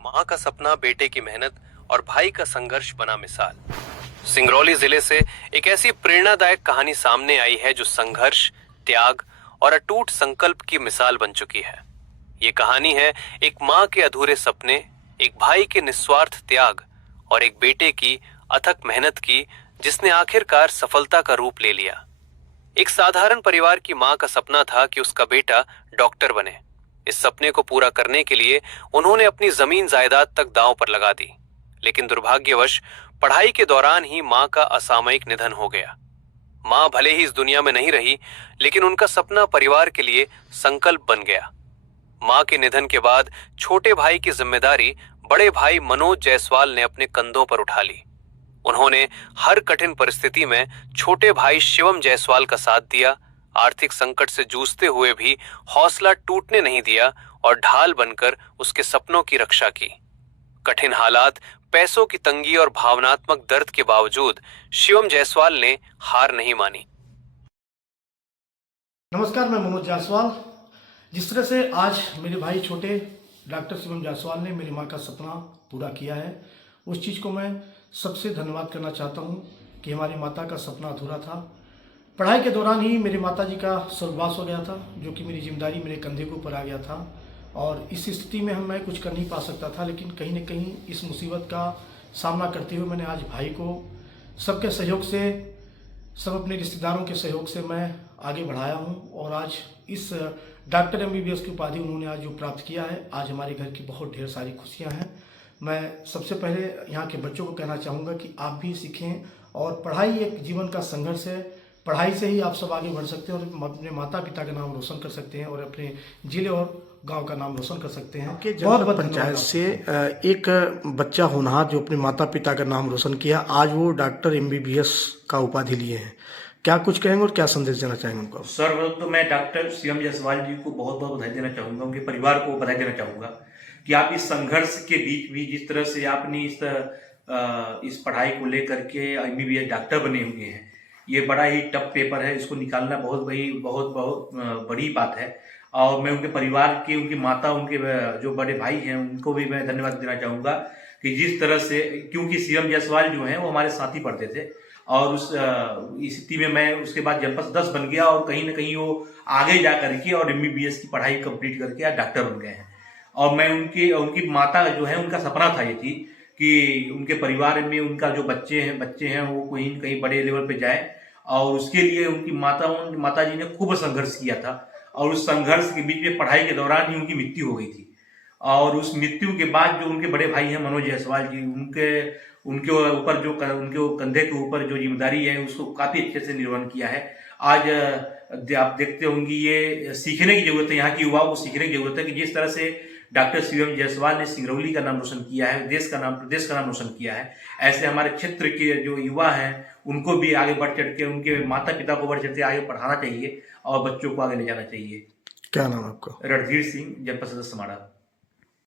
माँ का सपना, बेटे की मेहनत और भाई का संघर्ष बना मिसाल। सिंगरौली जिले से एक ऐसी प्रेरणादायक कहानी सामने आई है जो संघर्ष, त्याग और अटूट संकल्प की मिसाल बन चुकी है। ये कहानी है एक माँ के अधूरे सपने, एक भाई के निस्वार्थ त्याग और एक बेटे की अथक मेहनत की, जिसने आखिरकार सफलता का रूप ले लिया। एक साधारण परिवार की माँ का सपना था कि उसका बेटा डॉक्टर बने। इस सपने को पूरा करने के लिए उन्होंने अपनी जमीन जायदाद तक दांव पर लगा दी, लेकिन दुर्भाग्यवश पढ़ाई के दौरान ही माँ का असामयिक निधन हो गया। माँ भले ही इस दुनिया में नहीं रही, लेकिन उनका सपना परिवार के लिए संकल्प बन गया। माँ के निधन के बाद छोटे भाई की जिम्मेदारी बड़े भाई मनोज जायसवाल ने अपने कंधों पर उठा ली। उन्होंने हर कठिन परिस्थिति में छोटे भाई शिवम जायसवाल का साथ दिया, आर्थिक संकट से जूझते हुए भी हौसला टूटने नहीं दिया और ढाल बनकर उसके सपनों की रक्षा की। कठिन हालात, पैसों की तंगी और भावनात्मक दर्द के बावजूद शिवम जायसवाल ने हार नहीं मानी। नमस्कार, मैं मनोज जायसवाल। जिस तरह से आज मेरे भाई छोटे डॉक्टर शिवम जायसवाल ने मेरी माँ का सपना पूरा किया है, उस चीज़ को मैं सबसे धन्यवाद करना चाहता हूँ कि हमारी माता का सपना अधूरा था। पढ़ाई के दौरान ही मेरे माता जी का स्वर्गवास हो गया था, जो कि मेरी जिम्मेदारी मेरे कंधे के ऊपर आ गया था और इस स्थिति में मैं कुछ कर नहीं पा सकता था। लेकिन कहीं न कहीं इस मुसीबत का सामना करते हुए मैंने आज भाई को सबके सहयोग से, सब अपने रिश्तेदारों के सहयोग से मैं आगे बढ़ाया हूं और आज इस डॉक्टर MBBS की उपाधि उन्होंने आज जो प्राप्त किया है, आज हमारे घर की बहुत ढेर सारी खुशियां हैं। मैं सबसे पहले यहाँ के बच्चों को कहना चाहूँगा कि आप भी सीखें और पढ़ाई एक जीवन का संघर्ष है। पढ़ाई से ही आप सब आगे बढ़ सकते हैं और अपने माता पिता का नाम रोशन कर सकते हैं और अपने जिले और गांव का नाम रोशन कर सकते हैं। कि बहुत पंचायत से एक बच्चा होनहार जो अपने माता पिता का नाम रोशन किया, आज वो डॉक्टर MBBS का उपाधि लिए हैं। क्या कुछ कहेंगे और क्या संदेश देना चाहेंगे उनको? सर्वप्रथम तो मैं डॉक्टर शिवम जायसवाल जी को बहुत बहुत बधाई देना चाहूँगा, उनके परिवार को बधाई देना चाहूँगा कि आप इस संघर्ष के बीच भी जिस तरह से आपने इस पढ़ाई को लेकर के MBBS डॉक्टर बने हुए हैं, ये बड़ा ही टफ पेपर है, इसको निकालना बहुत बड़ी बात है। और मैं उनके परिवार के, उनकी माता, उनके जो बड़े भाई हैं, उनको भी मैं धन्यवाद देना चाहूँगा कि जिस तरह से, क्योंकि शिवम जायसवाल जो हैं वो हमारे साथी पढ़ते थे और उस स्थिति में मैं उसके बाद जनपद 10 बन गया और कहीं ना कहीं वो आगे जा करके और MBBS की पढ़ाई कंप्लीट करके आज डॉक्टर बन गए हैं। और मैं उनकी माता जो है, उनका सपना था ये थी कि उनके परिवार में उनका जो बच्चे हैं वो कहीं न कहीं बड़े लेवल पे जाए और उसके लिए उनकी माता जी ने खूब संघर्ष किया था और उस संघर्ष के बीच में पढ़ाई के दौरान ही उनकी मृत्यु हो गई थी। और उस मृत्यु के बाद जो उनके बड़े भाई हैं मनोज जायसवाल जी, उनके ऊपर जो उनके कंधे के ऊपर जो जिम्मेदारी है उसको काफी अच्छे से निर्वहन किया है। आज आप देखते होंगे, ये सीखने की जरूरत है, यहाँ की युवाओं को सीखने की जरूरत है कि जिस तरह से डॉक्टर शिवम जायसवाल ने सिंगरौली का नाम रोशन किया है, प्रदेश का नाम रोशन किया है, ऐसे हमारे क्षेत्र के जो युवा हैं उनको भी आगे बढ़ चढ़ के, उनके माता पिता को बढ़ चढ़ के आगे पढ़ाना चाहिए और बच्चों को आगे ले जाना चाहिए। क्या नाम है आपका? रणधीर सिंह, जनपद सदस्य समाड़ा।